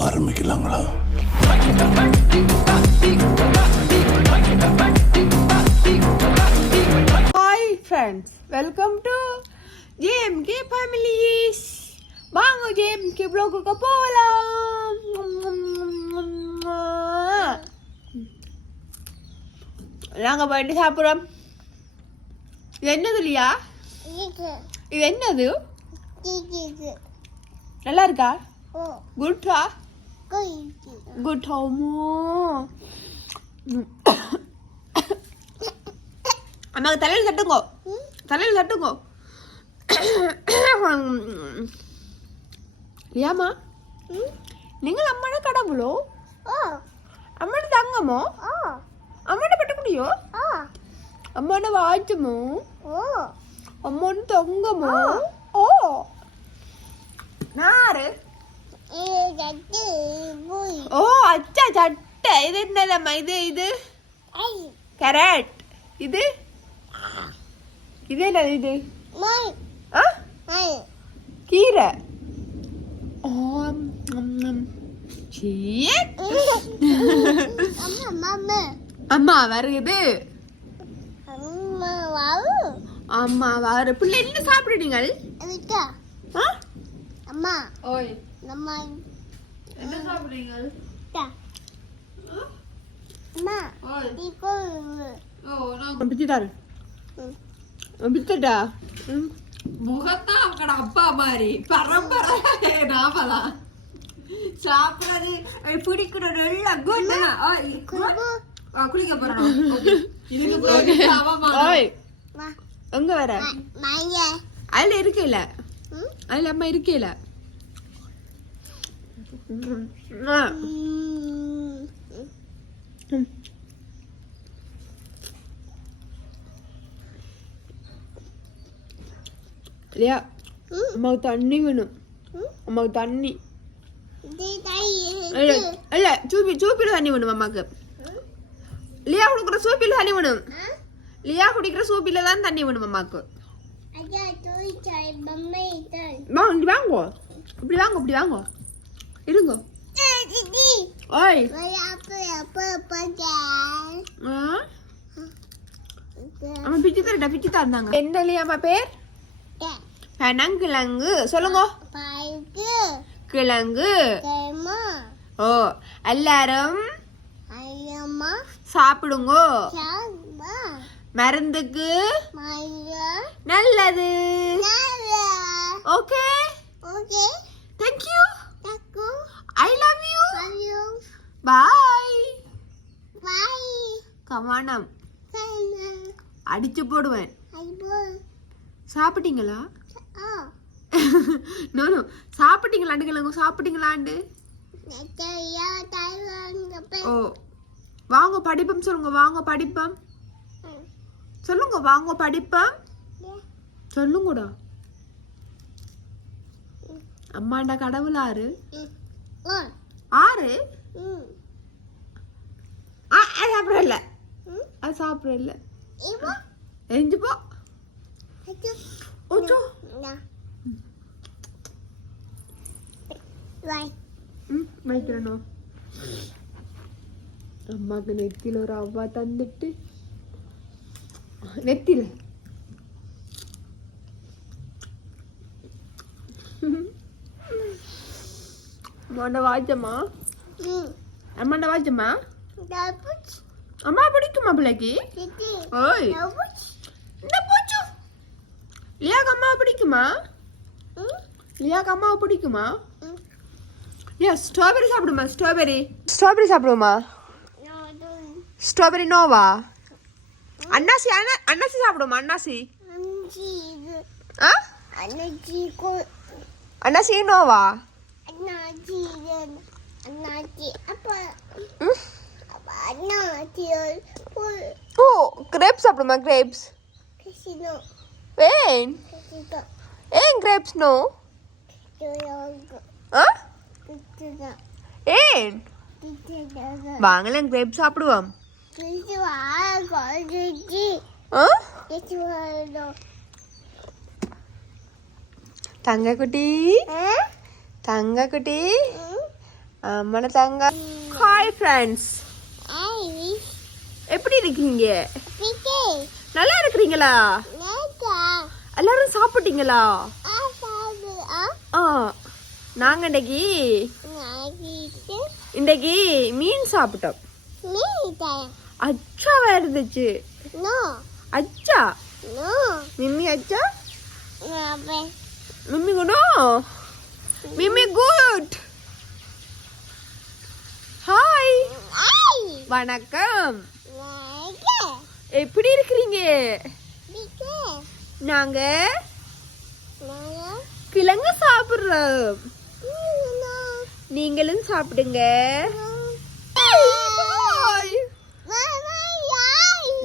ஆரம்பிக்கலாங்களா? Hi friends, welcome to JMK families. வாங்க JMK ப்ளாகுக்கு போகலாம். நாங்கள் போயிட்டு சாப்பிட்றோம். இது என்னது இல்லையா? இது என்னது? நல்லா இருக்கா? குட்டா? குட் ஹோமோ. அம்மாவுக்கு தலையில் தட்டுங்கோ, தலையில் தட்டுங்கோ. ஏமா நீங்கள் அம்மாட கடவுளோ? அம்மாட தங்கமோ? அம்மாட பட்டுக்குடியோ? அம்மாட வாஜமோ? அம்மாட தங்கமோ? ஓ நாரு. ஓ அச்சா சட்டை. இது என்னதம்மா? இது இது கேரட். இது இது என்னது? இது கீரை. அம்மா வருது. அம்மா வரு. பிள்ளை என்ன சாப்பிடுறீங்க? அம்மா ஓய் அம்மா என்ன சாப்பிடுறீங்க? அம்மா ஓய் டிகோ. ஓ நான் பிச்சிட்டாரு. பிச்சடா முகத்தா அக்கட அப்பா மாதிரி பரம்பரை நாமலா சாப்பிடுறது பிடிக்கணும். நல்லா குளிக்க போறோம். எங்க வர? அதுல இருக்கல, அதுல அம்மா இருக்கல. இல்லையா? அம்மாவுக்கு தண்ணி வேணும். அம்மாவுக்கு தண்ணி இல்ல, சூப்பி சூப்பில தண்ணி வேணும் அம்மாக்கு. லியா குடிக்கிற சூப்பில தண்ணி வேணும். லியா குடிக்கிற சூப்பில தான் தண்ணி வேணும் அம்மாக்கு. வாங்கோ, இப்படி வாங்க, இப்படி வாங்க, இருங்க. ஓய் அம்மா பிச்சு தரட்டா? பிச்சு தந்தாங்க. என்ன இல்லையாம்மா பேர்? பனங்கிழங்கு. சொல்லுங்க. கிழங்கு. ஓ எல்லாரும் சாப்பிடுங்க. மருந்துக்கு நல்லது. Okay thank you. I love you. Bye. கமானம் அடிச்சு போடுவேன். சாப்பிட்டீங்களா? நோ நோ சாப்பிட்டீங்களாண்டு கிழங்கு. சாப்பிட்டீங்களாண்டு? ஓ வாங்க படிப்பம் சொல்லுங்க. வாங்க படிப்பம் சொல்லுங்க. வாங்க படிப்பம் சொல்லுங்கடா. அம்மாண்டா கடவுள் ஆறு. ஆறு சாப்பிடல. அது சாப்பிடல. எரிஞ்சு போ. வைக்கிறனோ. அம்மாக்கு நெத்தில ஒரு அவ்வா தந்துட்டு நெத்தில அம்மாண்ட வாஜம்மா. அம்மாண்ட வாஜம்மா. அம்மா பிடிக்குமா பிள்ளைக்கு? ஓய் என்ன போச்சு? லியாக்கு அம்மாவை பிடிக்குமா? லியாக்கு அம்மாவை பிடிக்குமா? எஸ். ஸ்ட்ராபெரி சாப்பிடுமா? ஸ்ட்ராபெரி ஸ்ட்ராபெரி சாப்பிடுவோமா? ஸ்ட்ராபெரி நோவா? அன்னாசி அன்னாசி சாப்பிடுமா? அன்னாசி அன்னாசி நோவா? ஓ கிரேப்ஸ் சாப்பிடுமா? கிரேப்ஸ் ஏன் ஏன் கிரேப்ஸ் நோ? ஏன் வாங்கலாம் கிரேப்ஸ் சாப்பிடுவோம். தங்க குட்டி, தங்க குட்டி, மனதாங்க. ஹாய் ஃப்ரெண்ட்ஸ், எப்படி இருக்கீங்க? நல்லா இருக்கிறீங்களா? எல்லாரும் சாப்பிட்டீங்களா? நாங்க இன்னைக்கு மீன் சாப்பிட்டோம். அச்சாவா இருந்துச்சு. அச்சா மிம்மி அச்சா மிம்மி கூட மிம்மி குட். ஹாய் வணக்கம், எப்படி இருக்கிறீங்க? நாங்க கிழங்கு சாப்பிடுறோம். நீங்களும் சாப்பிடுங்க.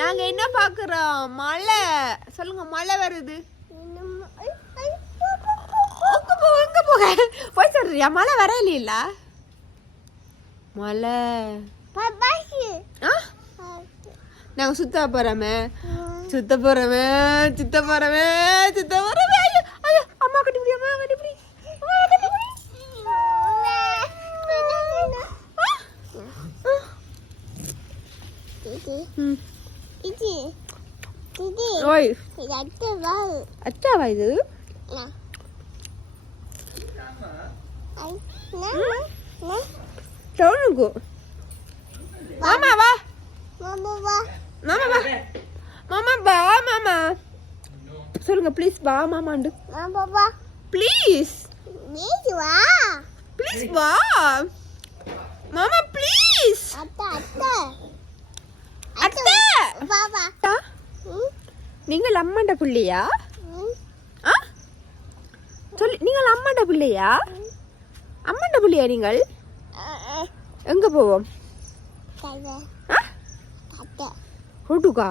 நாங்க என்ன பாக்குறோம்? மழை. சொல்லுங்க, மழை வருது. எங்க போக போய் சொல்றியா? மழை வர இல்ல. மழை நாங்க சுத்த போறோமே சுத்த போறோமே சுத்த போறோமே சுத்த போறோமே. ஐயோ ஐயோ, அம்மா கட்டிப்பிடி, அம்மா கட்டிப்பிடி. ஓய், அச்சாவா இது? சவுனுக்கு மாமா வா, மாமா வா, மாமா வா, மாமா சொல்லுங்க ப்ளீஸ். வா மாமாண்டு, ப்ளீஸ் ப்ளீஸ் வா மாமா ப்ளீஸ். அத்தை, நீங்கள் அம்மாண்ட பிள்ளையா? சொல்லி, நீங்கள் அம்மாண்ட பிள்ளையா? அம்மாண்ட பிள்ளையா நீங்கள்? எங்க போவோம்? ஹோட்டுக்கா?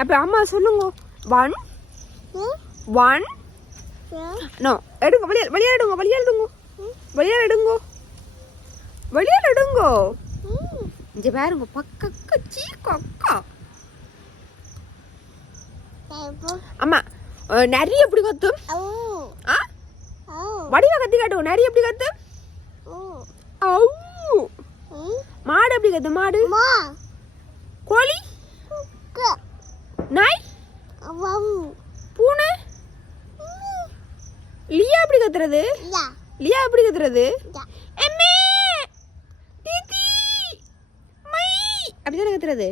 அப்ப அம்மா சொல்லுங்க. 1 1 நோ, எடுங்க, வெளியாடுங்க, வெளியாடுங்க, வெளியாடுங்க, வெளியாடுங்க. இங்க பாருங்க, பக்கக்க சீக்கா. அம்மா நரி எப்படி கத்தும்? வடிவா கத்தி காட்டும். நரி எப்படி கத்தும்? மாடு எப்படி கத்தும்? மாடு, கோழி, நாய், பூனை, லியா எப்படி கத்துறது? லியா எப்படி கத்துறது? எம்மே தீதி மை அப்படிதானே கத்துறது?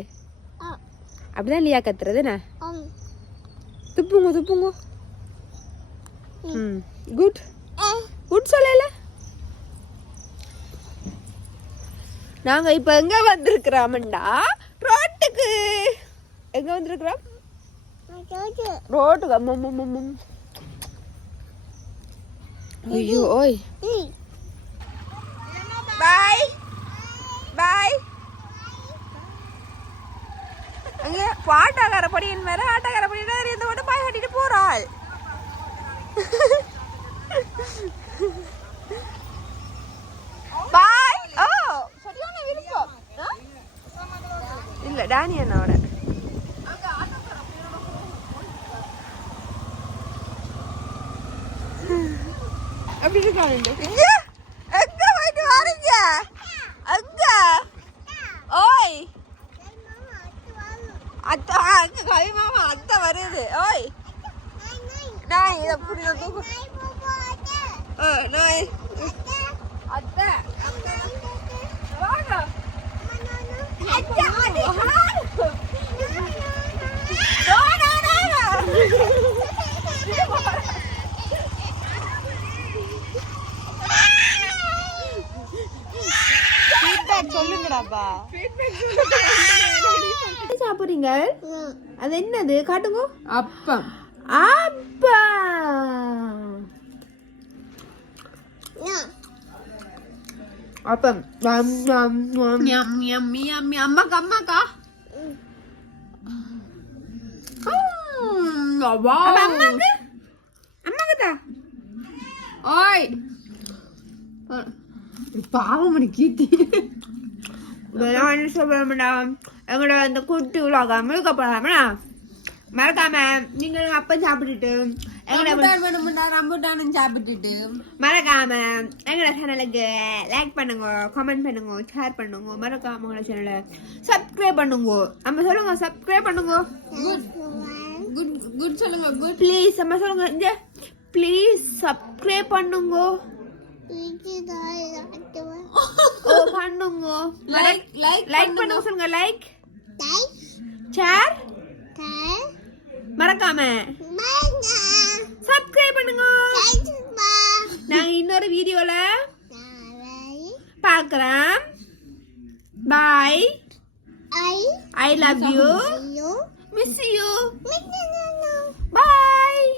அப்படிதான் லியா கத்துறது. என்ன துப்புங்க துப்புங்க. குட் குட் சொல்லல. நாங்க இப்ப எங்க வந்திருக்கிறோம்டா? ரோட்டுக்கு. எங்க வந்திருக்கிறோம்? ரோட்டுக்கு. ஐயோ ஓய், பாய் பாய். அங்க ஆட்டோக்கார படியின் மேல ஆட்டோக்கார படியில இந்த மட்டும் பாய் கட்டிட்டு போறாள். பாய். ஓ சரியான விருப்பம் இல்ல டானி அண்ணாவோட. அப்படி இருக்காங்க. எங்க போயிட்டு வரீங்க? அங்க ஓய் அத்தா, அங்க கவி மாமா அத்தை வருது. ஓய் நான் இதை புரிய தூக்கு. நாய் அத்தை வாங்க. சொல்லுங்கடாப்பா. சாப்பிடுறீங்க? அது என்னது காட்டுங்க. அப்பம். அப்பம் அம்மாக்கா அம்மாக்கா அம்மாக்கு அம்மாக்குதா. ஓய் பாவமணி கீர்த்தி சொல்ல எங்களோட அந்த குட்டி உலகம் மறக்காம நீங்களும் அப்ப சாப்பிட்டுட்டு ரம்புட்டானும் சாப்பிட்டுட்டு மறக்காம எங்களோட சேனலுக்கு லைக் பண்ணுங்க, கமெண்ட் பண்ணுங்க, ஷேர் பண்ணுங்க. மறக்காம எங்களோட சேனலை சப்ஸ்கிரைப் பண்ணுங்க. நம்ம சொல்லுங்க சப்ஸ்கிரைப் பண்ணுங்க. குட் குட் சொல்லுங்க குட். ப்ளீஸ் நம்ம சொல்லுங்க இந்த ப்ளீஸ் சப்ஸ்கிரைப் பண்ணுங்க. ஓ பண்ணுங்க. லைக் லைக் லைக் பண்ணுங்க சொல்லுங்க. லைக் ஷேர் மறக்காம சப்ஸ்கிரைப் பண்ணுங்க. நாங்க இன்னொரு வீடியோல பார்க்கறோம். By. I love you. Miss you. Bye.